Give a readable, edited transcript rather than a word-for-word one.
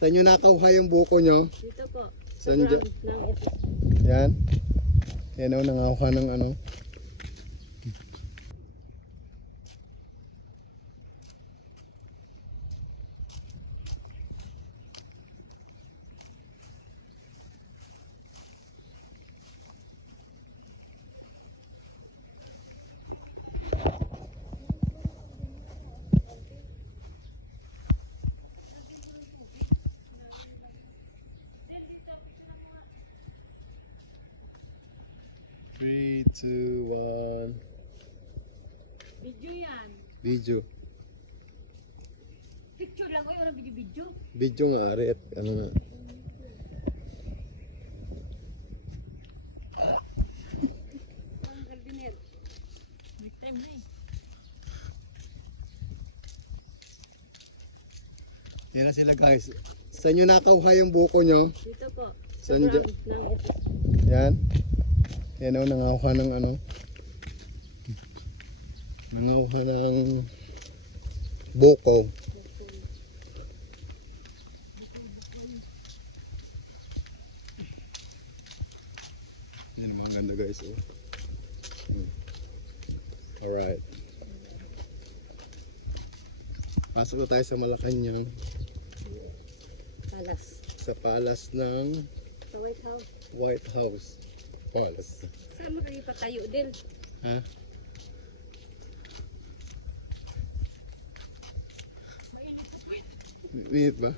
Saan nyo nakuha yung buko nyo? Dito po. Saan dyan? Ng Yan. Yan o, nangakuha ng ano. Three, two, one. video yan. Video. Picture lang ko yung video. Video nga, ari. At ano nga. Ang gardener. Break time na eh. Yan na sila guys. Saan nyo nakuha yung buko nyo? Dito po. Saan dyan? Ng Yan. Yan o, nangakuha ng ano. Nangakuha ng buko. Yan ang mga ganda guys. Oh. Alright. Pasok na tayo sa Malacanang. Palas. Sa palace ng Sa White House. White House. Palace. Saan mo kayo patayo din? Ha? Mainit ba?